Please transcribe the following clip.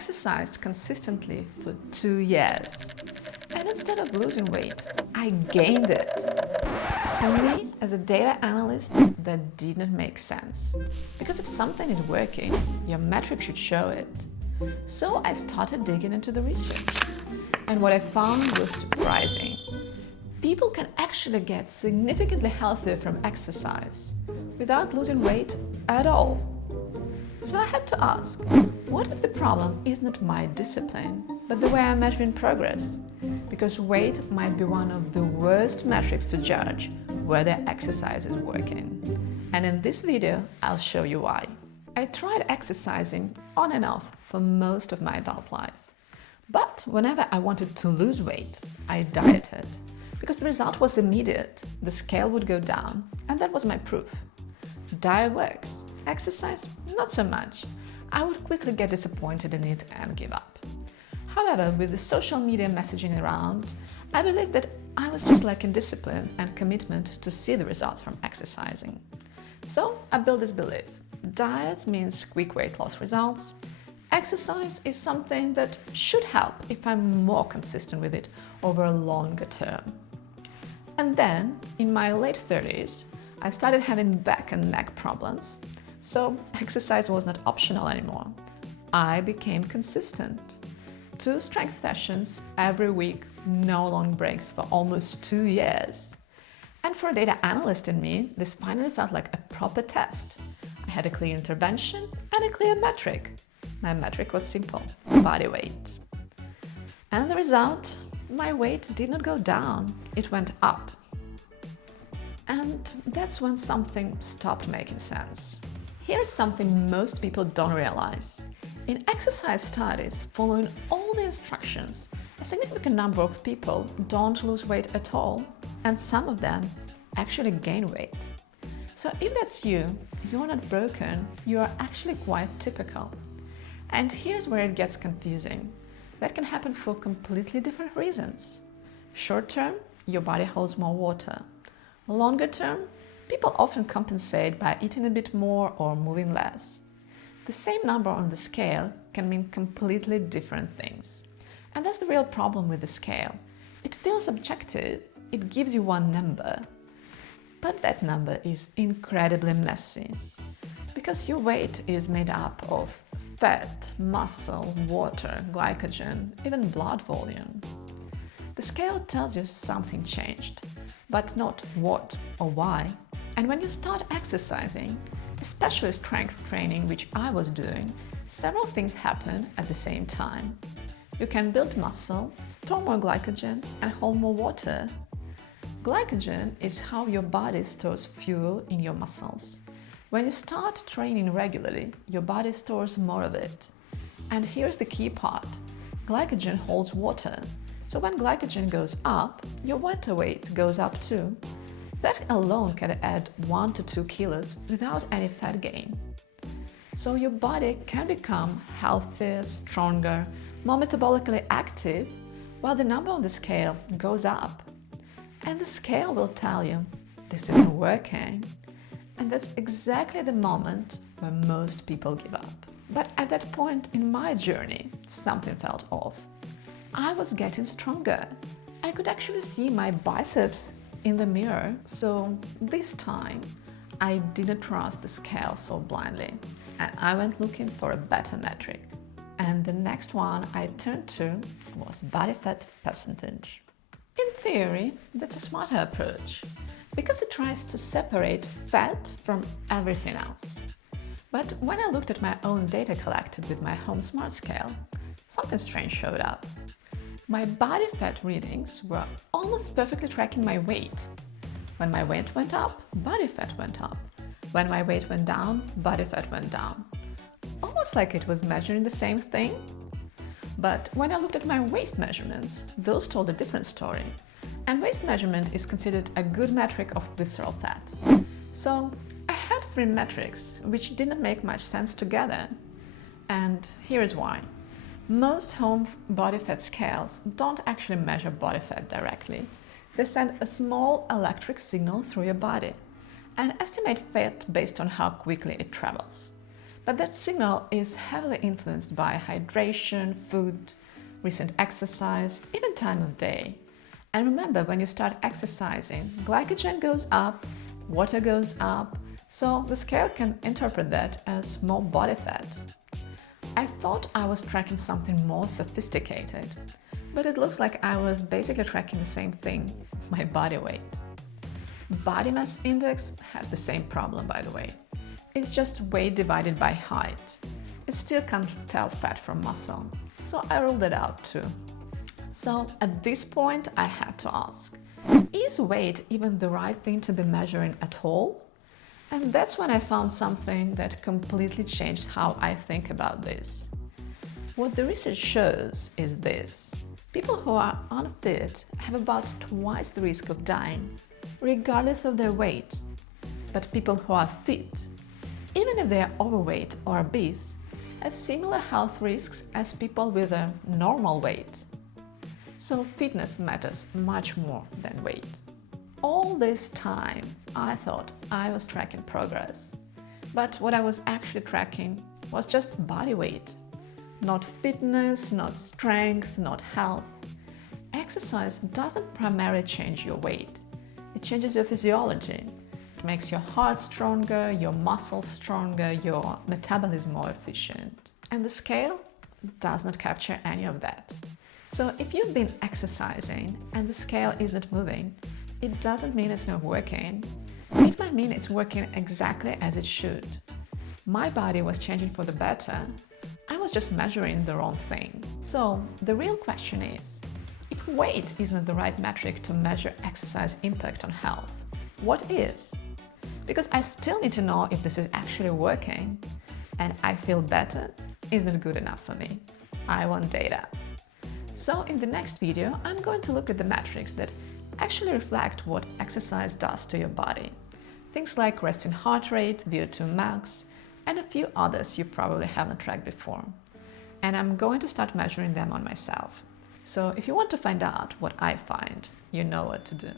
exercised consistently for 2 years. And instead of losing weight, I gained it. For me, as a data analyst, that did not make sense. Because if something is working, your metric should show it. So I started digging into the research. And what I found was surprising. People can actually get significantly healthier from exercise without losing weight at all. So I had to ask, what if the problem is not my discipline, but the way I'm measuring progress? Because weight might be one of the worst metrics to judge whether exercise is working. And in this video, I'll show you why. I tried exercising on and off for most of my adult life. But whenever I wanted to lose weight, I dieted. Because the result was immediate. The scale would go down, and that was my proof. Diet works. Exercise, not so much. I would quickly get disappointed in it and give up. However, with the social media messaging around, I believed that I was just lacking discipline and commitment to see the results from exercising. So I built this belief. Diet means quick weight loss results. Exercise is something that should help if I'm more consistent with it over a longer term. And then, in my late 30s, I started having back and neck problems, so exercise was not optional anymore. I became consistent. 2 strength sessions every week, no long breaks for almost 2 years. And for a data analyst in me, this finally felt like a proper test. I had a clear intervention and a clear metric. My metric was simple: body weight. And the result? My weight did not go down, it went up. And that's when something stopped making sense. Here's something most people don't realize. In exercise studies, following all the instructions, a significant number of people don't lose weight at all, and some of them actually gain weight. So if that's you, you're not broken, you are actually quite typical. And here's where it gets confusing. That can happen for completely different reasons. Short term, your body holds more water. Longer term, people often compensate by eating a bit more or moving less. The same number on the scale can mean completely different things. And that's the real problem with the scale. It feels objective, it gives you one number. But that number is incredibly messy. Because your weight is made up of fat, muscle, water, glycogen, even blood volume. The scale tells you something changed, but not what or why. And when you start exercising, especially strength training, which I was doing, several things happen at the same time. You can build muscle, store more glycogen, and hold more water. Glycogen is how your body stores fuel in your muscles. When you start training regularly, your body stores more of it. And here's the key part. Glycogen holds water. So when glycogen goes up, your water weight goes up too. That alone can add 1 to 2 kilos without any fat gain. So your body can become healthier, stronger, more metabolically active, while the number on the scale goes up. And the scale will tell you, this isn't working. And that's exactly the moment where most people give up. But at that point in my journey, something felt off. I was getting stronger. I could actually see my biceps in the mirror. So this time, I didn't trust the scale so blindly, and I went looking for a better metric. And the next one I turned to was body fat percentage. In theory, that's a smarter approach, because it tries to separate fat from everything else. But when I looked at my own data collected with my home smart scale, something strange showed up. My body fat readings were almost perfectly tracking my weight. When my weight went up, body fat went up. When my weight went down, body fat went down. Almost like it was measuring the same thing. But when I looked at my waist measurements, those told a different story. And waist measurement is considered a good metric of visceral fat. So I had 3 metrics which didn't make much sense together. And here is why. Most home body fat scales don't actually measure body fat directly. They send a small electric signal through your body and estimate fat based on how quickly it travels. But that signal is heavily influenced by hydration, food, recent exercise, even time of day. And remember, when you start exercising, glycogen goes up, water goes up, so the scale can interpret that as more body fat. I thought I was tracking something more sophisticated, but it looks like I was basically tracking the same thing, my body weight. Body mass index has the same problem, by the way. It's just weight divided by height. It still can't tell fat from muscle, so I ruled it out too. So at this point I had to ask, is weight even the right thing to be measuring at all? And that's when I found something that completely changed how I think about this. What the research shows is this: people who are unfit have about twice the risk of dying, regardless of their weight. But people who are fit, even if they are overweight or obese, have similar health risks as people with a normal weight. So fitness matters much more than weight. All this time, I thought I was tracking progress. But what I was actually tracking was just body weight. Not fitness, not strength, not health. Exercise doesn't primarily change your weight. It changes your physiology. It makes your heart stronger, your muscles stronger, your metabolism more efficient. And the scale does not capture any of that. So if you've been exercising and the scale is not moving, it doesn't mean it's not working. It might mean it's working exactly as it should. My body was changing for the better. I was just measuring the wrong thing. So the real question is, if weight is not the right metric to measure exercise impact on health, what is? Because I still need to know if this is actually working, and I feel better is not good enough for me. I want data. So in the next video, I'm going to look at the metrics that actually reflect what exercise does to your body. Things like resting heart rate, VO2 max, and a few others you probably haven't tracked before. And I'm going to start measuring them on myself. So if you want to find out what I find, you know what to do.